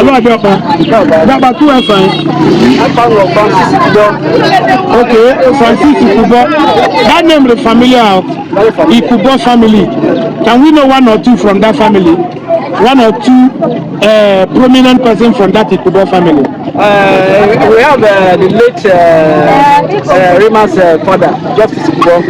Hello, Adopa. Number 2 FM. Okay, Francis Ikubo. That name is familiar. Ikubo family. Can we know one or two from that family? One or two prominent person from that Ikubo family. We have the late Rema's father, Justice Ikubo.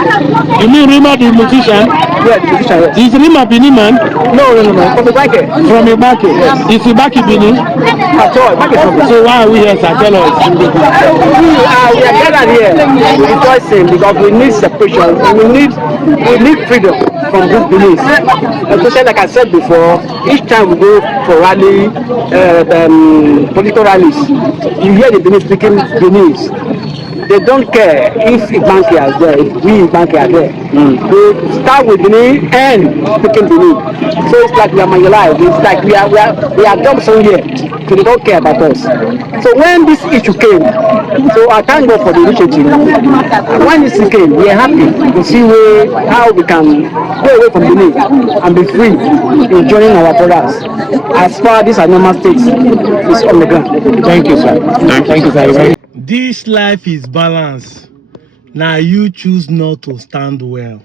You mean Rema the musician? Yeah, the musician. Yes. Is Rema Bini man? No. From Igbanke. From Igbanke. Yes. Is Igbanke Bini? At all. So why are we here, sir? Tell us. We are gathered here rejoicing because we need separation. We need freedom from this beliefs. Especially like I said before, each time we go for rally, political rallies, you hear the Benin speaking Beninese. They don't care if Igbanke is there, if we Igbanke are there. They start with Benin and speaking Benin. So it's like we are marginalized. It's like we are dumb somewhere. So they don't care about us. So when this issue came, so I thank God for the initiative. When this issue came, we are happy to see how we can go away from Benin and be free in joining our brothers. As far as this normal states is on the ground. Thank you, sir. Thank you, sir. This life is balance. Now you choose not to stand well.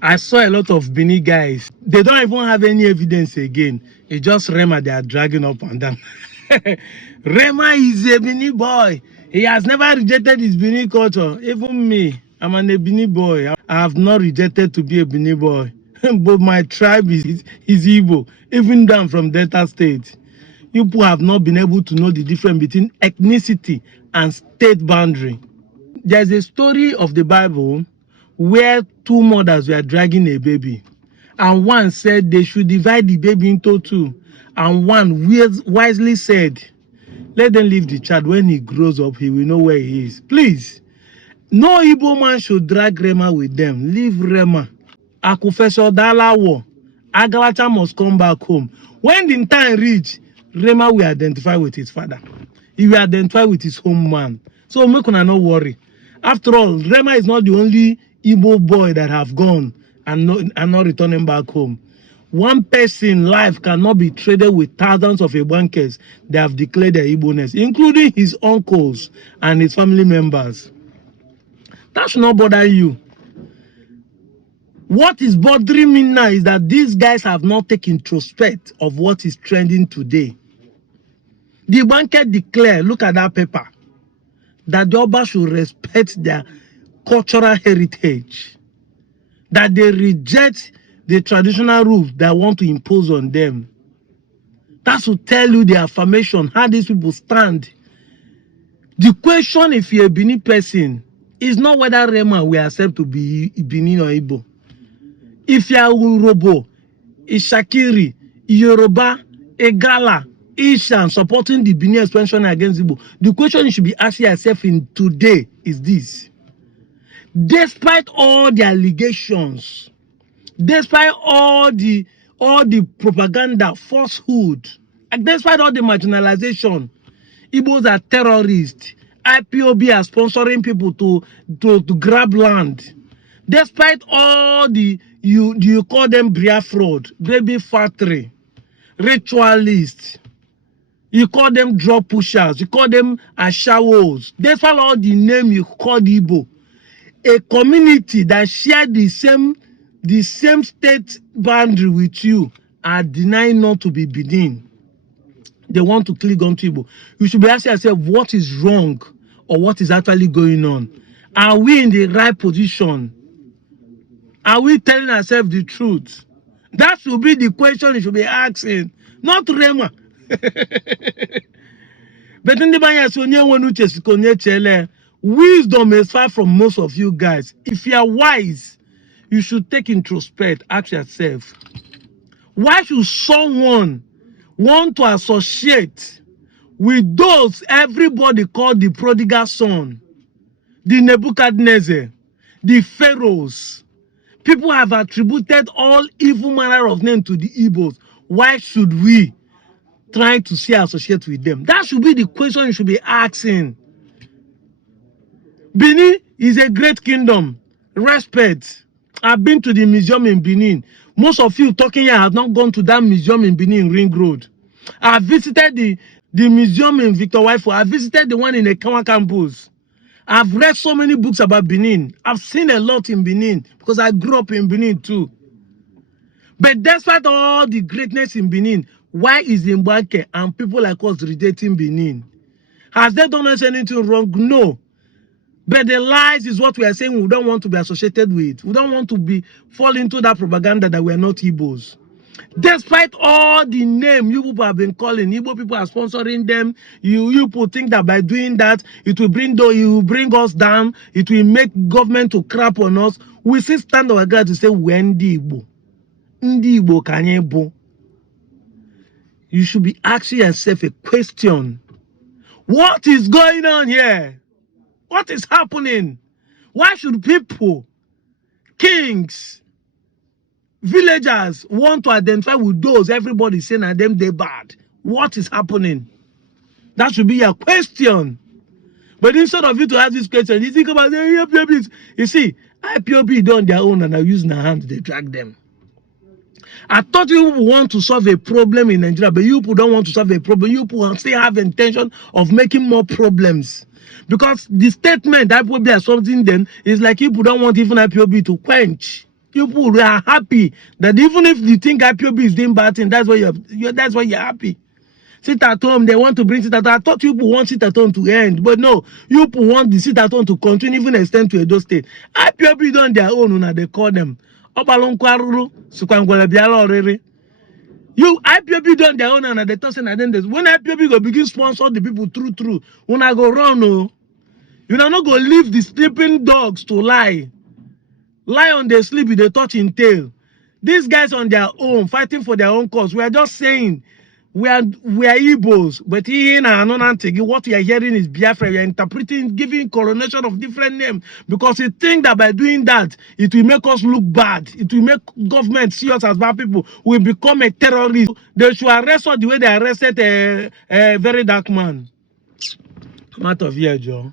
I saw a lot of Benin guys. They don't even have any evidence again. It's just Rema they are dragging up and down. Rema is a Benin boy. He has never rejected his Benin culture. Even me, I'm a Benin boy. I have not rejected to be a Benin boy. But my tribe is Igbo, even down from Delta State. You people have not been able to know the difference between ethnicity and state boundary. There's a story of the Bible where two mothers were dragging a baby, and one said they should divide the baby into two, and one wisely said, let them leave the child. When he grows up, he will know where he is. Please, no Igbo man should drag Rema with them. Leave Rema. Akufeso Dalawo. Agalacha must come back home. When the time reach, Rema will identify with his father. He will identify with his home man. So make una no worry. After all, Rema is not the only Igbo boy that have gone and not returning back home. One person life cannot be traded with thousands of Igbankes that have declared their Igbo-ness, including his uncles and his family members. That should not bother you. What is bothering me now is that these guys have not taken introspect of what is trending today. The Igbanke declare, look at that paper, that the Oba should respect their cultural heritage, that they reject the traditional rules that want to impose on them. That should tell you the affirmation, how these people stand. The question, if you're a Benin person, is not whether Rema will accept to be Benin or Igbo. If you are Urobo, Ishakiri, Yoruba, Egala, Ishan supporting the Benin expansion against Igbo, the question you should be asking yourself in today is this. Despite all the allegations, despite all the propaganda, falsehood, and despite all the marginalization, Igbos are terrorists. IPOB are sponsoring people to grab land. Despite all the, you call them Bria fraud, baby factory, ritualists, you call them drug pushers, you call them ashawos. Despite all the name you call Igbo, a community that share the same state boundary with you are denying not to be Benin. They want to click onto Igbo. You should be asking yourself what is wrong or what is actually going on. Are we in the right position? Are we telling ourselves the truth? That should be the question you should be asking, not Rema. But in the wisdom is far from most of you guys. If you are wise, you should take introspect, ask yourself, why should someone want to associate with those everybody called the prodigal son, the Nebuchadnezzar, the pharaohs? People have attributed all evil manner of name to the Igbos. Why should we try to see associate with them? That should be the question you should be asking. Benin is a great kingdom. Respect. I've been to the museum in Benin. Most of you talking here have not gone to that museum in Benin Ring Road. I visited the museum in Victor Waifo. I visited the one in the Kawa campus. I've read so many books about Benin. I've seen a lot in Benin because I grew up in Benin too. But despite all the greatness in Benin, why is Igbanke and people like us rejecting Benin? Has they done us anything wrong? No. But the lies is what we are saying we don't want to be associated with. We don't want to fall into that propaganda that we are not Igbos. Despite all the name you people have been calling, Igbo people are sponsoring them. You people think that by doing that, it will bring us down. It will make government to crap on us. We still stand our ground to say we're Igbo. Igbo Kanyebo. You should be asking yourself a question. What is going on here? What is happening? Why should people, kings, villagers want to identify with those everybody saying that them they bad? What is happening? That should be your question. But instead of you to ask this question, you think about the IPOB. You see, IPOB done their own and are using their hands, they drag them. I thought you want to solve a problem in Nigeria, but you people don't want to solve a problem. You people still have intention of making more problems. Because the statement that IPOB are solving them is like you people don't want even IPOB to quench. You people are happy that even if you think IPOB is doing bad thing, that's why you're happy. Sit at home, they want to bring sit at home. I thought you people want sit at home to end, but no, you people want the sit at home to continue, even extend to Edo State. IPOB done their own, and they call them. You IPOB done their own, and they toss and then when IPOB go begin sponsor the people through, when I go run, no, you know not go leave the sleeping dogs to lie on their sleep with a touching tail. These guys on their own, fighting for their own cause. We are just saying we are Igbos, but here what we are hearing is Biafra. We are interpreting, giving coronation of different names because we think that by doing that, it will make us look bad. It will make government see us as bad people. We become a terrorist. They should arrest us the way they arrested a very dark man. I'm out of here, Joe.